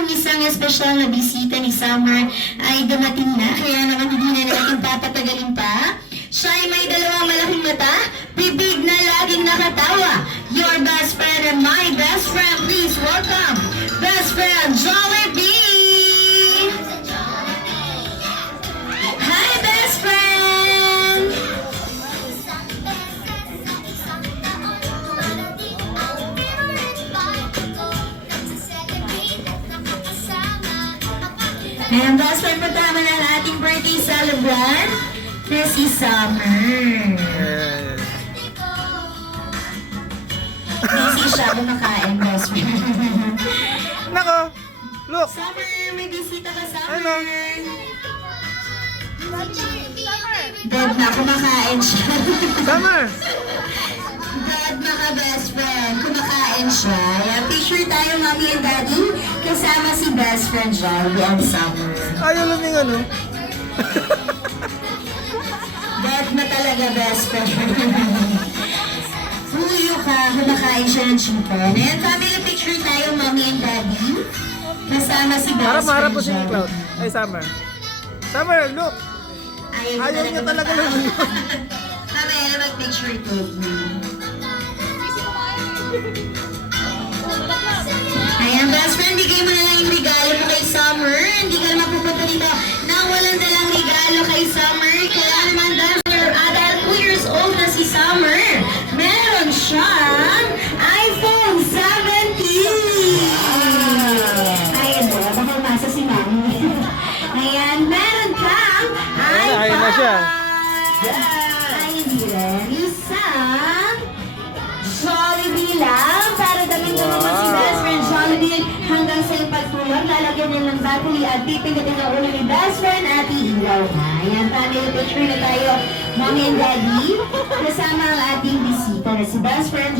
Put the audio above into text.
ang isang espesyal na bisita ni Summer ay dumating na, kaya naman hindi na natin papatagalin pa. Siya ay may dalawang malaking mata, bibig na laging nakatawa. Your best friend and my best friend, please welcome best friend Jollibee! Hi, best friend! Ngayon, best friend, patama ng ating birthday celebrant na si Summer. Busy siya kumakain, best friend. Nako! Look! Summer, may bisita ka, Summer. Ano? Dead na, kumakain siya. Summer! Dead na ka, best friend. Kumakain siya. Ayan, picture tayo, mommy and daddy. Kasama si best friend Jollibee and Summer. Ayaw lang yung ano. Dead na talaga, best friend. Huyo ka, kumakain siya ng chicken. Ayan, family picture tayo, mommy and daddy. Kasama si best Harap friend harap po si Jollibee. Cloud. Ay, Summer. Summer, look! Ayaw niya talaga lumitaw. lumitaw. Mamaya mag-picture to. Ayan, best friend, bigay mo na lang yung regalo mo kay Summer. Hindi ka naman pupunta dito nang walang dalang regalo kay Summer. Kaya naman dahil 2 years old na si Summer, meron siyang iPhone 17! Ayan, baka umasa si Mami. Ayan, meron kang iPhone! Ayun na siya. Ay, hindi rin. Isang Jollibee lang para damit mo naman si best friend Jollibee hanggang sa ipagtulog. Lalagyan niya ng battery at pipindutin ang ulo ni best friend at iilaw na. Ayan, family picture na tayo, mommy and daddy. Kasama ang ating bisita na si best friend